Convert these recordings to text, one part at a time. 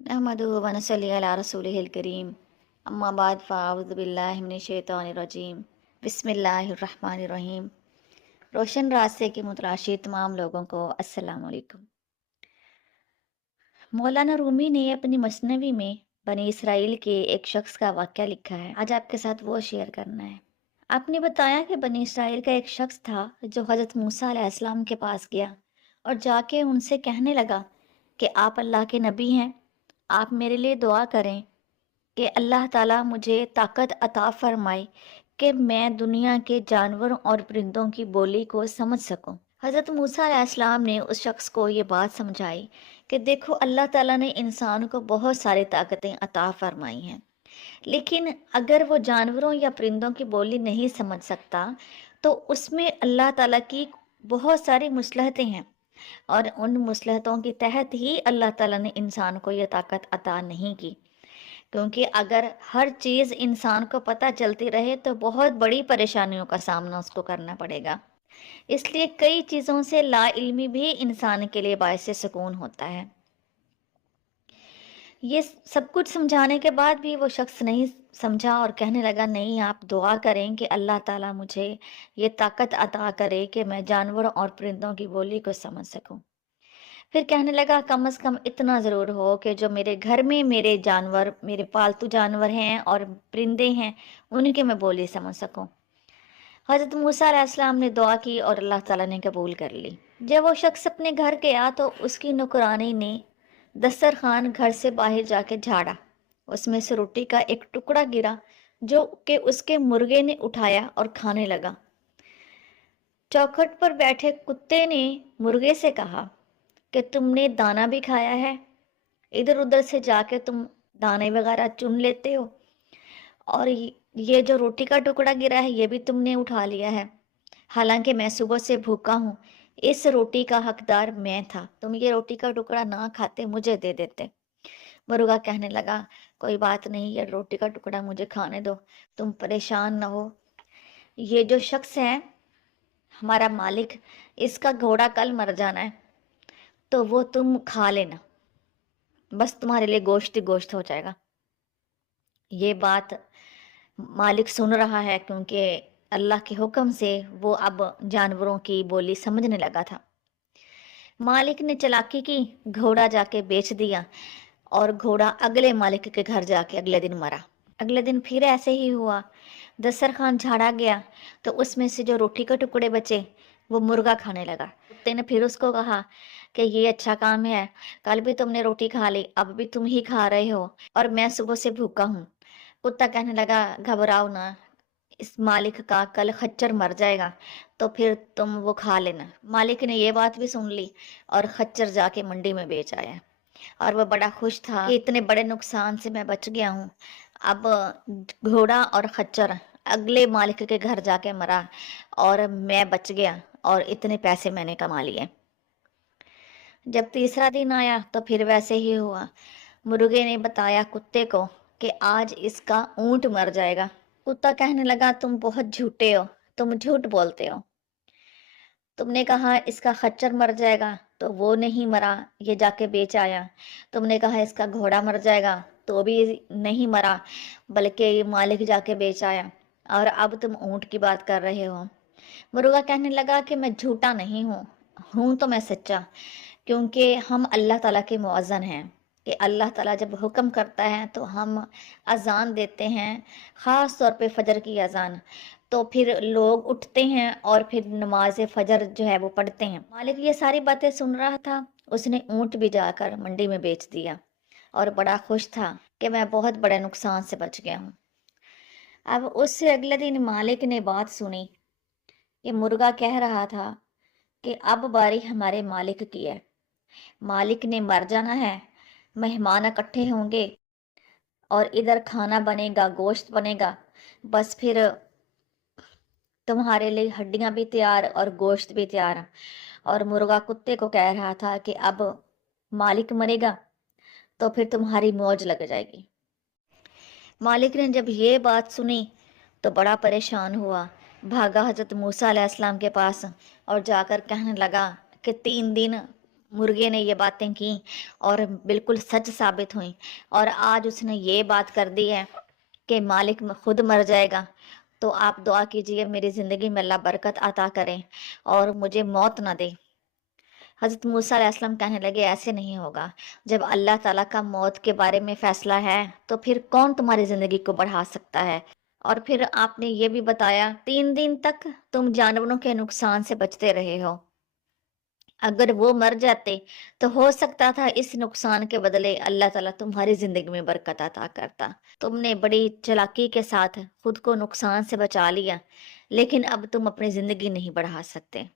नहमदुहु व नसल्ली अला रसूलिहिल करीम अम्मा बाद फ़अऊज़ु बिल्लाहि मिनश शैतानिर रजीम बिस्मिल्लाहिर रहमानिर रहीम। रोशन रास्ते की मुतलाशी तमाम लोगों को अस्सलाम वालेकुम। मौलाना रूमी ने अपनी मसनवी में बनी इसराइल के एक शख्स का वाक़या लिखा है। आज आपके साथ वो शेयर करना है। आपने बताया कि बनी इसराइल का एक शख्स था जो हज़रत मूसा अलैहिस्सलाम के पास गया और जाके उनसे कहने लगा कि आप अल्लाह के नबी हैं, आप मेरे लिए दुआ करें कि अल्लाह ताला मुझे ताकत अता फरमाए कि मैं दुनिया के जानवरों और परिंदों की बोली को समझ सकूं। हज़रत मूसा अलैहिस्सलाम ने उस शख्स को ये बात समझाई कि देखो, अल्लाह ताला ने इंसान को बहुत सारी ताकतें अता फरमाई हैं, लेकिन अगर वो जानवरों या परिंदों की बोली नहीं समझ सकता तो उसमें अल्लाह ताला की बहुत सारी मुसलहतें हैं, और उन मुसलहतों के तहत ही अल्लाह ताला ने इंसान को यह ताकत अता नहीं की। क्योंकि अगर हर चीज़ इंसान को पता चलती रहे तो बहुत बड़ी परेशानियों का सामना उसको करना पड़ेगा। इसलिए कई चीज़ों से लाइल्मी भी इंसान के लिए बायसे सुकून होता है। ये सब कुछ समझाने के बाद भी वो शख्स नहीं समझा और कहने लगा, नहीं, आप दुआ करें कि अल्लाह ताला मुझे ये ताकत अता करे कि मैं जानवरों और परिंदों की बोली को समझ सकूं। फिर कहने लगा, कम से कम इतना ज़रूर हो कि जो मेरे घर में मेरे जानवर, मेरे पालतू जानवर हैं और परिंदे हैं, उनकी मैं बोली समझ सकूं। हज़रत मूसा अलैहिस्सलाम ने दुआ की और अल्लाह ताला ने कबूल कर ली। जब वो शख्स अपने घर गया तो उसकी नौकरानी ने दस्तरखान घर से बाहर जाके झाड़ा। उसमें से रोटी का एक टुकड़ा गिरा जो कि उसके मुर्गे ने उठाया और खाने लगा। चौखट पर बैठे कुत्ते ने मुर्गे से कहा कि तुमने दाना भी खाया है, इधर उधर से जाके तुम दाने वगैरह चुन लेते हो, और ये जो रोटी का टुकड़ा गिरा है ये भी तुमने उठा लिया है। हालांकि मैं सुबह से भूखा हूँ, इस रोटी का हकदार मैं था, तुम ये रोटी का टुकड़ा ना खाते मुझे दे देते। मुर्गा कहने लगा, कोई बात नहीं, ये रोटी का टुकड़ा मुझे खाने दो, तुम परेशान ना हो। ये जो शख्स है हमारा मालिक, इसका घोड़ा कल मर जाना है, तो वो तुम खा लेना, बस तुम्हारे लिए गोश्त ही गोश्त हो जाएगा। ये बात मालिक सुन रहा है क्योंकि अल्लाह के हुक्म से वो अब जानवरों की बोली समझने लगा था। मालिक ने चालाकी की, घोड़ा जाके बेच दिया और घोड़ा अगले मालिक के घर जाके अगले दिन मरा। अगले दिन फिर ऐसे ही हुआ, दस्तरखान झाड़ा गया तो उसमें से जो रोटी के टुकड़े बचे वो मुर्गा खाने लगा। कुत्ते ने फिर उसको कहा कि ये अच्छा काम है, कल भी तुमने रोटी खा ली, अब भी तुम ही खा रहे हो और मैं सुबह से भूखा हूँ। कुत्ता कहने लगा, घबराओ ना, इस मालिक का कल खच्चर मर जाएगा तो फिर तुम वो खा लेना। मालिक ने ये बात भी सुन ली और खच्चर जाके मंडी में बेच आया, और वह बड़ा खुश था कि इतने बड़े नुकसान से मैं बच गया हूँ। अब घोड़ा और खच्चर अगले मालिक के घर जाके मरा और मैं बच गया और इतने पैसे मैंने कमा लिए। जब तीसरा दिन आया तो फिर वैसे ही हुआ। मुर्गे ने बताया कुत्ते को कि आज इसका ऊंट मर जाएगा। कुत्ता कहने लगा, तुम बहुत झूठे हो, तुम झूठ बोलते हो। तुमने कहा इसका खच्चर मर जाएगा तो वो नहीं मरा, ये जाके बेच आया। तुमने कहा इसका घोड़ा मर जाएगा तो भी नहीं मरा, बल्कि ये मालिक जाके बेच आया, और अब तुम ऊंट की बात कर रहे हो। मुर्गा कहने लगा कि मैं झूठा नहीं हूँ तो मैं सच्चा, क्योंकि हम अल्लाह ताला के मुअज़्ज़न हैं कि अल्लाह ताला जब हुक्म करता है तो हम अजान देते हैं, ख़ास तौर पे फजर की अजान, तो फिर लोग उठते हैं और फिर नमाज फजर जो है वो पढ़ते हैं। मालिक ये सारी बातें सुन रहा था, उसने ऊंट भी जाकर मंडी में बेच दिया और बड़ा खुश था कि मैं बहुत बड़े नुकसान से बच गया हूँ। अब उससे अगले दिन मालिक ने बात सुनी कि मुर्गा कह रहा था कि अब बारी हमारे मालिक की है, मालिक ने मर जाना है, मेहमान इकट्ठे होंगे और इधर खाना बनेगा, गोश्त बनेगा, बस फिर तुम्हारे लिए हड्डियां भी तैयार और गोश्त भी तैयार। और मुर्गा कुत्ते को कह रहा था कि अब मालिक मरेगा तो फिर तुम्हारी मौज लग जाएगी। मालिक ने जब ये बात सुनी तो बड़ा परेशान हुआ, भागा हजरत मूसा अलैहिस्सलाम के पास और जाकर कहने लगा कि 3 दिन मुर्गे ने ये बातें की और बिल्कुल सच साबित हुई, और आज उसने ये बात कर दी है कि मालिक खुद मर जाएगा। तो आप दुआ कीजिए मेरी ज़िंदगी में अल्लाह बरकत अता करें और मुझे मौत ना दे। हज़रत मूसा अलैहिस्सलाम कहने लगे ऐसे नहीं होगा। जब अल्लाह ताला का मौत के बारे में फ़ैसला है, तो फिर कौन तुम्हारी ज़िंदगी को बढ़ा सकता है? और फिर आपने ये भी बताया 3 दिन तक तुम जानवरों के नुकसान से बचते रहे हो। अगर वो मर जाते तो हो सकता था इस नुकसान के बदले अल्लाह ताला तुम्हारी ज़िंदगी में बरकत अता करता। तुमने बड़ी चालाकी के साथ खुद को नुकसान से बचा लिया, लेकिन अब तुम अपनी ज़िंदगी नहीं बढ़ा सकते।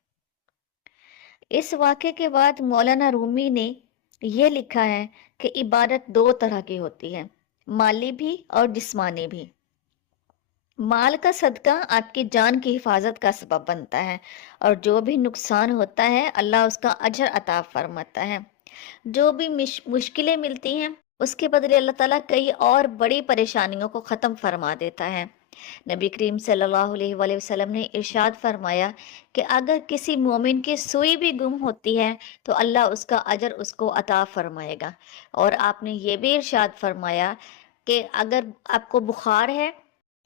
इस वाक़े के बाद मौलाना रूमी ने ये लिखा है कि इबादत 2 तरह की होती है, माली भी और जिस्मानी भी। माल का सदका आपकी जान की हिफाजत का सबब बनता है, और जो भी नुकसान होता है अल्लाह उसका अजर अता फरमाता है। जो भी मुश्किलें मिलती हैं उसके बदले अल्लाह ताला कई और बड़ी परेशानियों को ख़त्म फरमा देता है। नबी करीम सल्लल्लाहु अलैहि वसल्लम ने इरशाद फरमाया कि अगर किसी मोमिन की सुई भी गुम होती है तो अल्लाह उसका अजर उसको अता फरमाएगा। और आपने ये भी इरशाद फरमाया कि अगर आपको बुखार है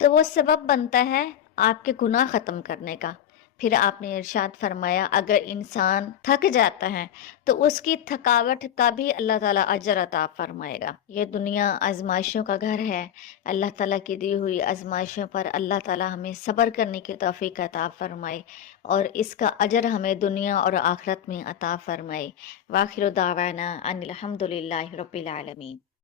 तो वो सबब बनता है आपके गुनाह ख़त्म करने का। फिर आपने इरशाद फरमाया अगर इंसान थक जाता है तो उसकी थकावट का भी अल्लाह ताला अजर अता फरमाएगा। ये दुनिया आजमाइशों का घर है। अल्लाह ताला की दी हुई आजमाइशों पर अल्लाह ताला हमें सब्र करने की तौफीक अता फरमाए और इसका अजर हमें दुनिया और आखिरत में अता फरमाए। वाखिर दावाना अनिल हम्दुलिल्लाहि रब्बिल आलमीन।